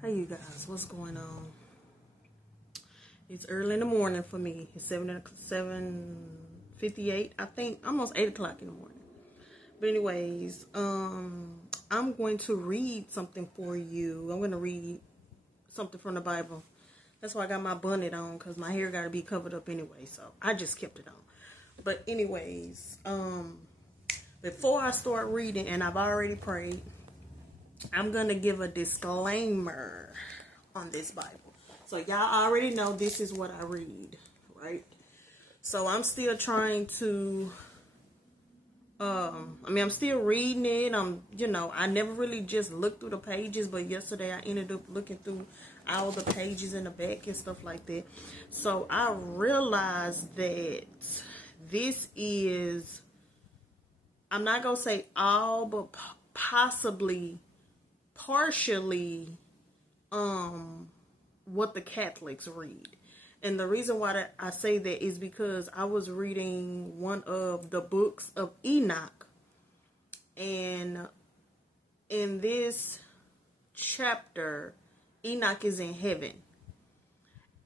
Hey you guys, what's going on? It's early in the morning for me. It's 7:58, I think, almost 8 o'clock in the morning. But anyways, I'm going to read something for you. I'm going to read something from the Bible. That's why I got my bonnet on, because my hair got to be covered up anyway, so I just kept it on. But anyways, before I start reading, and I've already prayed, I'm going to give a disclaimer on this Bible. So y'all already know this is what I read, right? So I'm still trying to, I'm still reading it. I never really just looked through the pages, but yesterday I ended up looking through all the pages in the back and stuff like that. So I realized that this is, I'm not going to say all, but possibly partially what the Catholics read. And the reason why I say that is because I was reading one of the books of Enoch, and in this chapter Enoch is in heaven,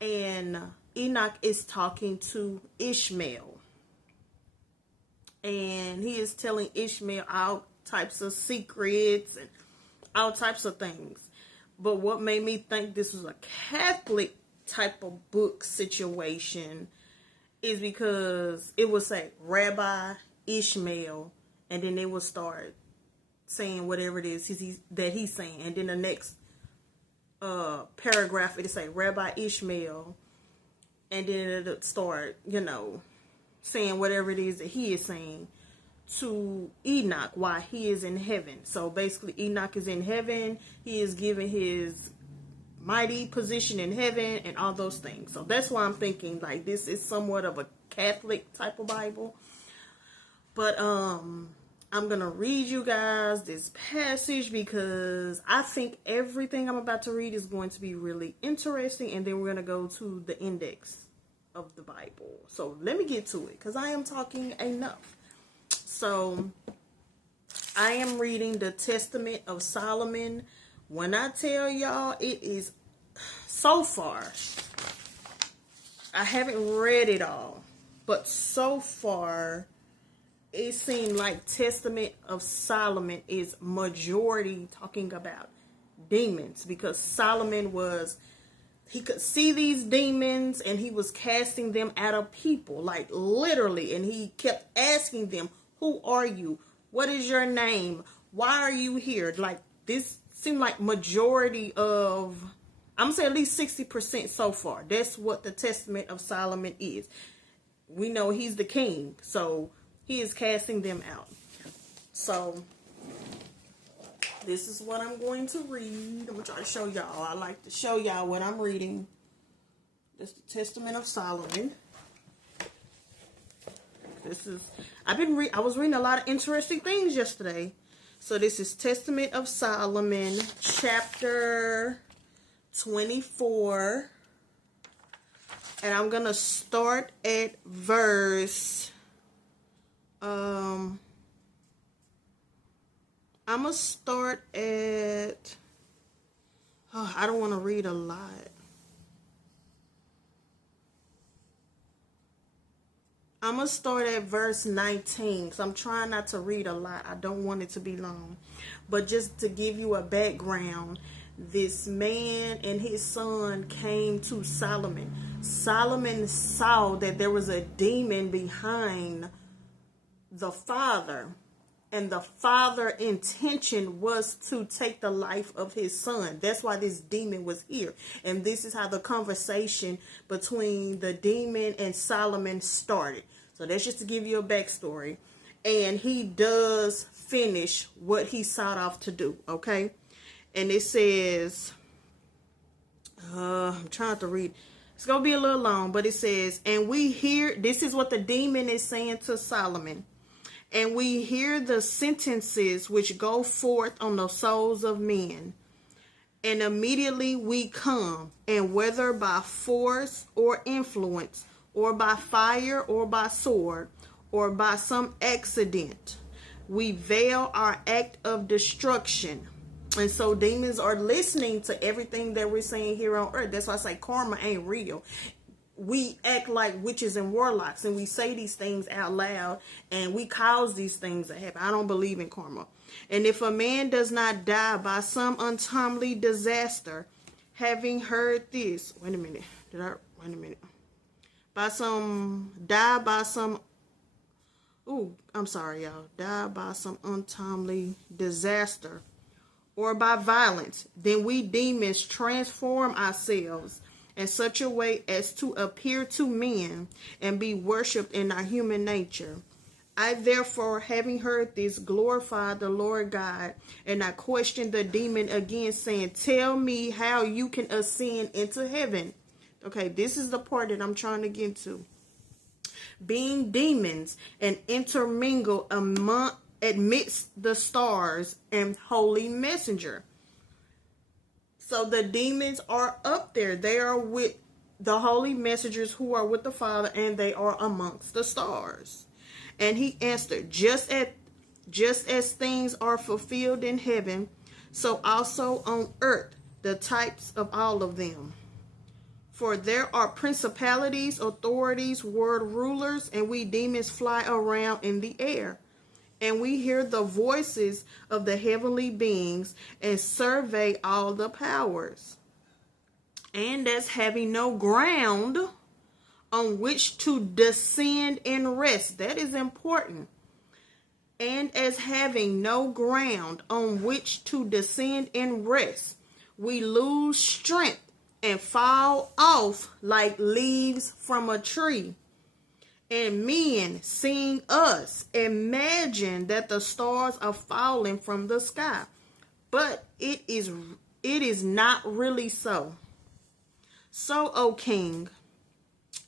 and Enoch is talking to Ishmael, and he is telling Ishmael all types of secrets and all types of things. But what made me think this was a Catholic type of book situation is because it would say Rabbi Ishmael, and then they would start saying whatever it is that he's saying, and then the next paragraph it would say Rabbi Ishmael, and then it would start, saying whatever it is that he is saying to Enoch while he is in heaven. So basically Enoch is in heaven. He is given his mighty position in heaven and all those things. So that's why I'm thinking like this is somewhat of a Catholic type of Bible. But I'm gonna read you guys this passage because I think everything I'm about to read is going to be really interesting, and then we're gonna go to the index of the Bible. So let me get to it because I am talking enough. So I am reading the Testament of Solomon. When I tell y'all, it is so far, I haven't read it all, but so far it seemed like Testament of Solomon is majority talking about demons, because Solomon he could see these demons and he was casting them out of people, like literally, and he kept asking them, who are you? What is your name? Why are you here? Like, this seemed like majority of, I'm going to say at least 60% so far. That's what the Testament of Solomon is. We know he's the king, so he is casting them out. So this is what I'm going to read. I'm going to try to show y'all. I like to show y'all what I'm reading. This is the Testament of Solomon. I was reading a lot of interesting things yesterday. So this is Testament of Solomon, chapter 24. And I'm going to start at verse, I'm going to start at, I don't want to read a lot. I'm going to start at verse 19, because I'm trying not to read a lot. I don't want it to be long. But just to give you a background, this man and his son came to Solomon. Solomon saw that there was a demon behind the father, and the father's intention was to take the life of his son. That's why this demon was here. And this is how the conversation between the demon and Solomon started. So that's just to give you a backstory. And he does finish what he sought off to do, okay? And it says, I'm trying to read. It's going to be a little long, but it says, and we hear, this is what the demon is saying to Solomon. And we hear the sentences which go forth on the souls of men. And immediately we come, and whether by force or influence, or by fire or by sword, or by some accident, we veil our act of destruction And so demons are listening to everything that we're saying here on earth. That's why I say karma ain't real. We act like witches and warlocks, and we say these things out loud, and we cause these things to happen. I don't believe in karma. And if a man does not die by some untimely disaster, having heard this, wait a minute, by some untimely disaster, or by violence, then we demons transform ourselves in such a way as to appear to men and be worshipped in our human nature. I therefore, having heard this, glorify the Lord God, and I questioned the demon again, saying, tell me how you can ascend into heaven. Okay, this is the part that I'm trying to get to. Being demons and intermingle amidst the stars and holy messenger. So the demons are up there. They are with the holy messengers who are with the Father, and they are amongst the stars. And he answered, just as things are fulfilled in heaven, so also on earth, the types of all of them. For there are principalities, authorities, world rulers, and we demons fly around in the air. And we hear the voices of the heavenly beings and survey all the powers. And as having no ground on which to descend and rest. That is important. And as having no ground on which to descend and rest, we lose strength and fall off like leaves from a tree. And men, seeing us, imagine that the stars are falling from the sky. But it is not really so. So, O King,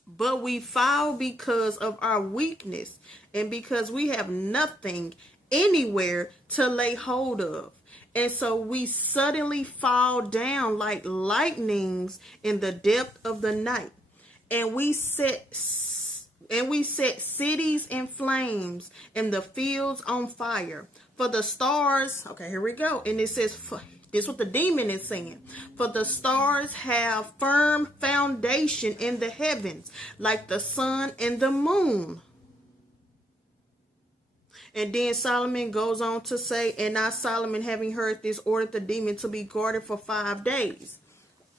but we fall because of our weakness and because we have nothing anywhere to lay hold of. And so we suddenly fall down like lightnings in the depth of the night. And we set cities in flames and the fields on fire. For the stars, okay, here we go. And it says, this is what the demon is saying. For the stars have firm foundation in the heavens, like the sun and the moon. And then Solomon goes on to say, and now Solomon, having heard this, ordered the demon to be guarded for 5 days.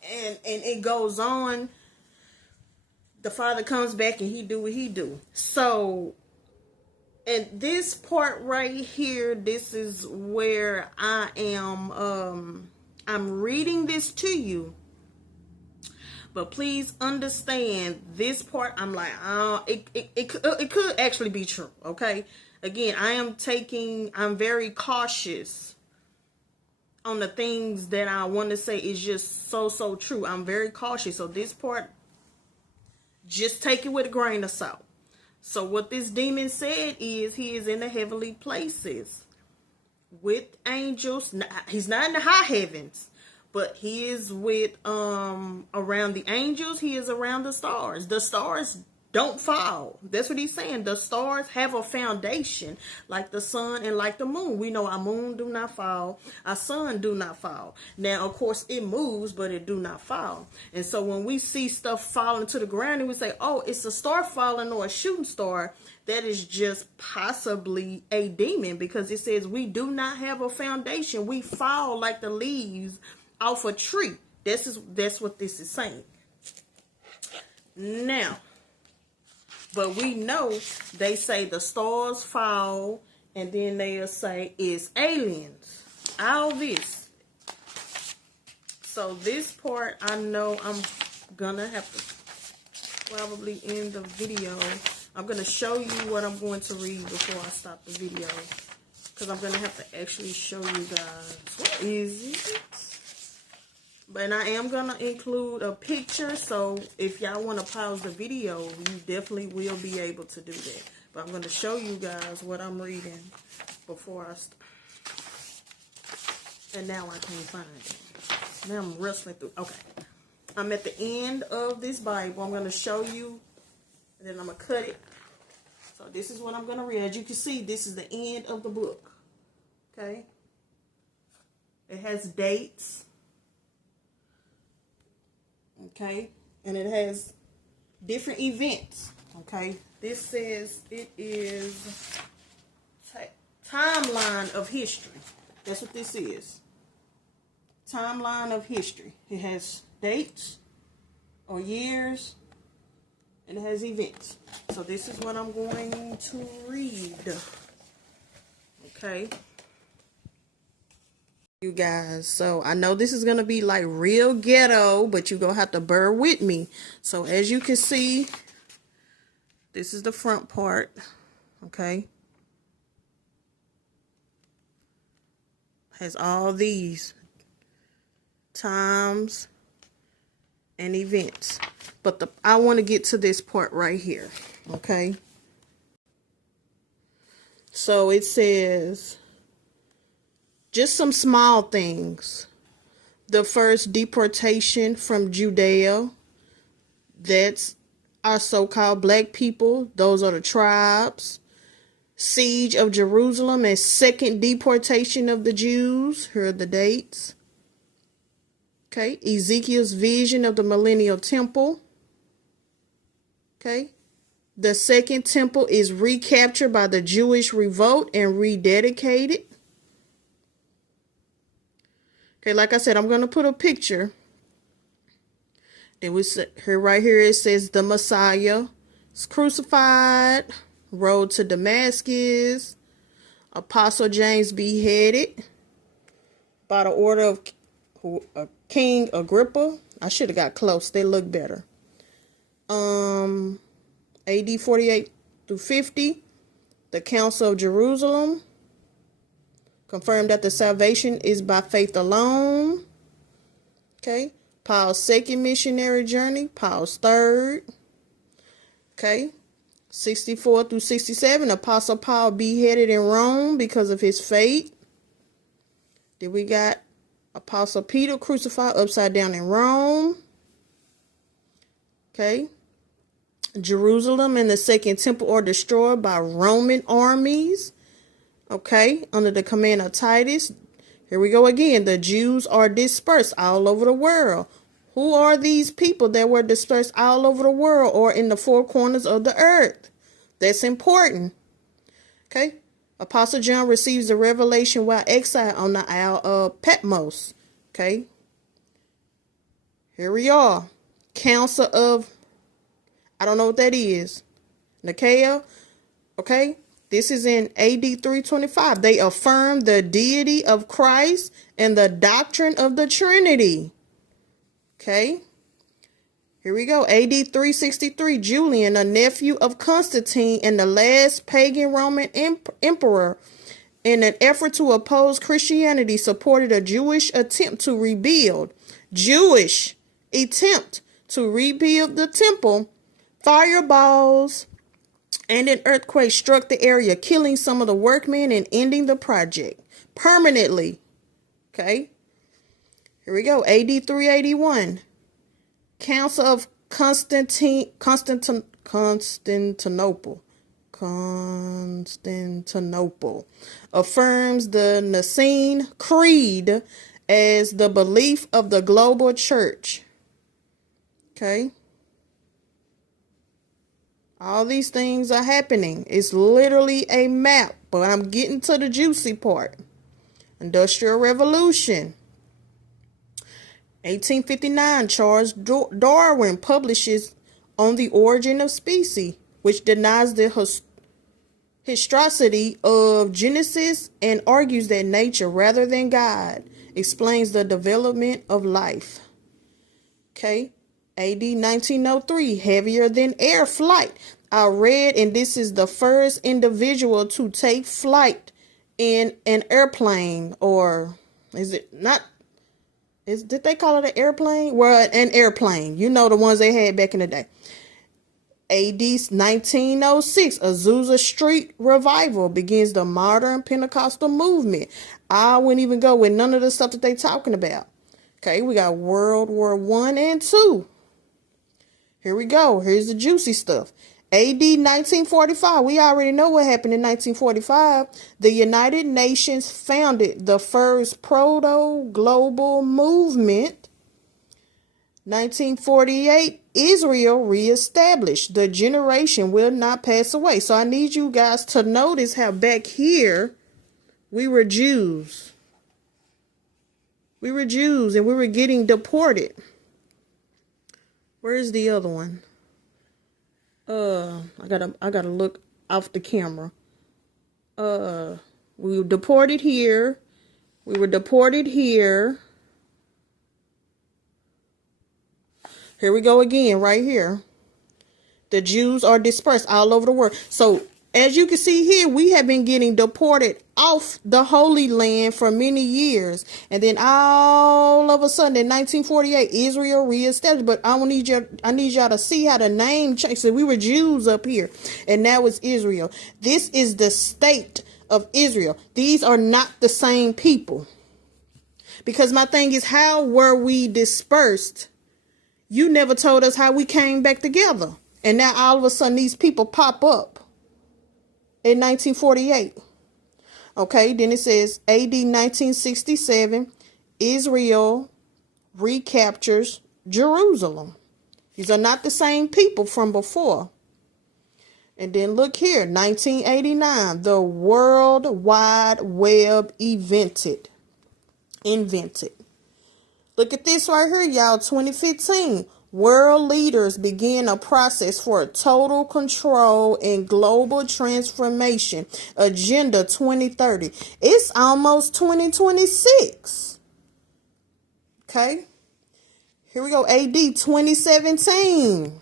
And it goes on. The Father comes back and he do what he do. So, and this part right here, this is where I am, I'm reading this to you. But please understand this part. I'm like, it could actually be true. Okay. Again, I'm very cautious on the things that I want to say is just so true. I'm very cautious. So this part, just take it with a grain of salt. So what this demon said is he is in the heavenly places with angels. He's not in the high heavens, but he is with around the angels. He is around the stars. The stars don't fall. That's what he's saying. The stars have a foundation like the sun and like the moon. We know our moon do not fall. Our sun do not fall. Now, of course, it moves, but it do not fall. And so when we see stuff falling to the ground and we say, oh, it's a star falling or a shooting star, that is just possibly a demon, because it says we do not have a foundation. We fall like the leaves off a tree. That's what this is saying. Now, but we know they say the stars fall, and then they'll say it's aliens. All this. So this part, I know I'm gonna have to probably end the video. I'm gonna show you what I'm going to read before I stop the video, because I'm gonna have to actually show you guys what is it. But I am going to include a picture, so if y'all want to pause the video, you definitely will be able to do that. But I'm going to show you guys what I'm reading before I start. And now I can't find it. Now I'm wrestling through. Okay. I'm at the end of this Bible. I'm going to show you, and then I'm going to cut it. So this is what I'm going to read. As you can see, this is the end of the book. Okay. It has dates. Okay. And it has different events. Okay. This says it is timeline of history. That's what this is. Timeline of history. It has dates or years, and it has events. So this is what I'm going to read. Okay. You guys, so I know this is going to be like real ghetto, but you're going to have to bear with me. So as you can see, this is the front part. Okay. Has all these times and events, but I want to get to this part right here. Okay, so it says just some small things. The first deportation from Judea, that's our so-called black people, those are the tribes. Siege of Jerusalem and second deportation of the Jews. Here are the dates. Okay. Ezekiel's vision of the millennial temple. Okay. The second temple is recaptured by the Jewish revolt and rededicated. Okay. Like I said, I'm going to put a picture. Then we say here, right here, it says the Messiah is crucified. Road to Damascus, Apostle James beheaded by the order of King Agrippa. I should have got close. They look better. AD 48 through 50, the Council of Jerusalem confirmed that the salvation is by faith alone. Okay. Paul's second missionary journey, Paul's third. Okay. 64 through 67, Apostle Paul beheaded in Rome because of his faith. Then we got Apostle Peter crucified upside down in Rome. Okay. Jerusalem and the second temple are destroyed by Roman armies. Okay. Under the command of Titus. Here we go again. The Jews are dispersed all over the world. Who are these people that were dispersed all over the world or in the four corners of the earth? That's important. Okay. Apostle John receives the revelation while exiled on the Isle of Patmos. Okay. Here we are. Council of, I don't know what that is. Nicaea. Okay. This is in AD 325. They affirm the deity of Christ and the doctrine of the Trinity. Okay. Here we go. AD 363. Julian, a nephew of Constantine and the last pagan Roman emperor, in an effort to oppose Christianity, supported a Jewish attempt to rebuild the temple. Fireballs and an earthquake struck the area, killing some of the workmen and ending the project permanently. Okay. Here we go. AD 381. Council of Constantinople affirms the Nicene Creed as the belief of the global church. Okay. All these things are happening. It's literally a map, but I'm getting to the juicy part. Industrial Revolution. 1859, Charles Darwin publishes On the Origin of Species, which denies the historicity of Genesis and argues that nature, rather than God, explains the development of life. Okay. AD 1903, heavier than air flight. I read, and this is the first individual to take flight in an airplane, or is it not? Did they call it an airplane? Well, an airplane. You know, the ones they had back in the day. AD 1906, Azusa Street revival begins the modern Pentecostal movement. I wouldn't even go with none of the stuff that they talking about. Okay, we got World War I and II. Here we go. Here's the juicy stuff. AD 1945. We already know what happened in 1945. The United Nations founded the first proto-global movement. 1948, Israel reestablished. The generation will not pass away. So I need you guys to notice how back here we were Jews. We were Jews and we were getting deported. Where's the other one? I gotta look off the camera. We were deported here. We were deported here. Here we go again, right here. The Jews are dispersed all over the world. So, as you can see here, we have been getting deported off the Holy Land for many years. And then all of a sudden, in 1948, Israel reestablished. But I need y'all to see how the name changed. So we were Jews up here, and now it's Israel. This is the state of Israel. These are not the same people. Because my thing is, how were we dispersed? You never told us how we came back together. And now all of a sudden these people pop up in 1948. Okay, then it says AD 1967, Israel recaptures Jerusalem. These are not the same people from before. And then look here, 1989, the World Wide Web invented. Look at this right here, y'all. 2015, world leaders begin a process for total control and global transformation. Agenda 2030. It's almost 2026. Okay. Here we go. AD 2017.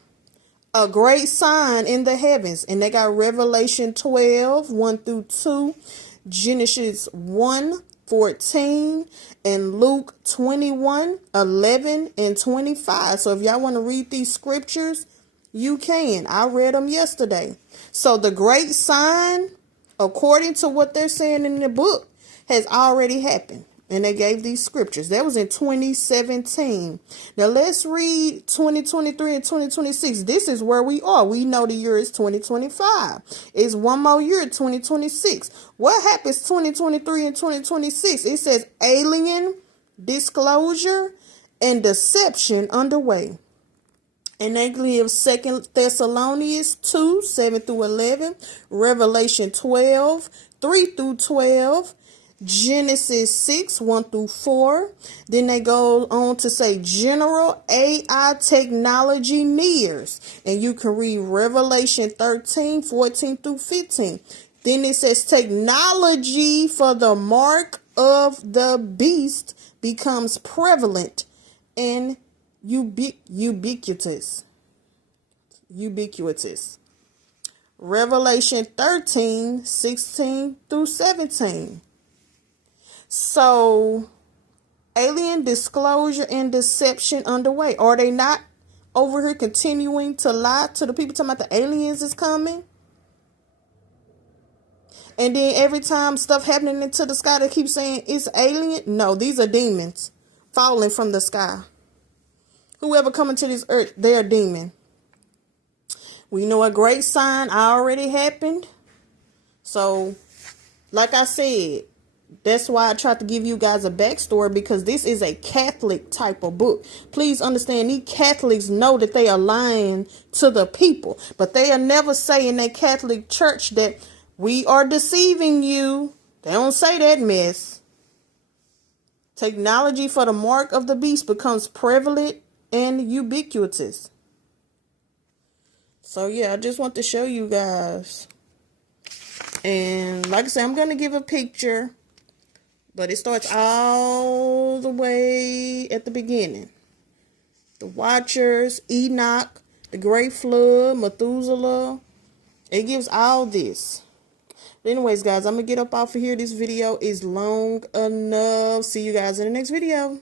A great sign in the heavens. And they got Revelation 12, 1 through 2. Genesis 1:14 and Luke 21, 11 and 25. So if y'all want to read these scriptures, you can. I read them yesterday. So the great sign, according to what they're saying in the book, has already happened. And they gave these scriptures. That was in 2017. Now let's read 2023 and 2026. This is where we are. We know the year is 2025. It's one more year, 2026. What happens 2023 and 2026? It says alien disclosure and deception underway. And they give 2 Thessalonians 2, 7 through 11, Revelation 12, 3 through 12, Genesis 6, 1 through 4. Then they go on to say general AI technology nears. And you can read Revelation 13, 14 through 15. Then it says technology for the mark of the beast becomes prevalent and ubiquitous. Revelation 13, 16 through 17. So, alien disclosure and deception underway. Are they not over here continuing to lie to the people talking about the aliens is coming? And then every time stuff happening into the sky, they keep saying it's alien. No, these are demons falling from the sky. Whoever coming to this earth, they're a demon. We know a great sign already happened. So, like I said, that's why I tried to give you guys a backstory, because this is a Catholic type of book. Please understand, these Catholics know that they are lying to the people, but they'll never say in their Catholic church that we are deceiving you. They don't say that mess. Technology for the mark of the beast becomes prevalent and ubiquitous. So yeah, I just want to show you guys. And like I said, I'm going to give a picture. But it starts all the way at the beginning. The Watchers, Enoch, the Great Flood, Methuselah. It gives all this. But anyways, guys, I'm going to get up off of here. This video is long enough. See you guys in the next video.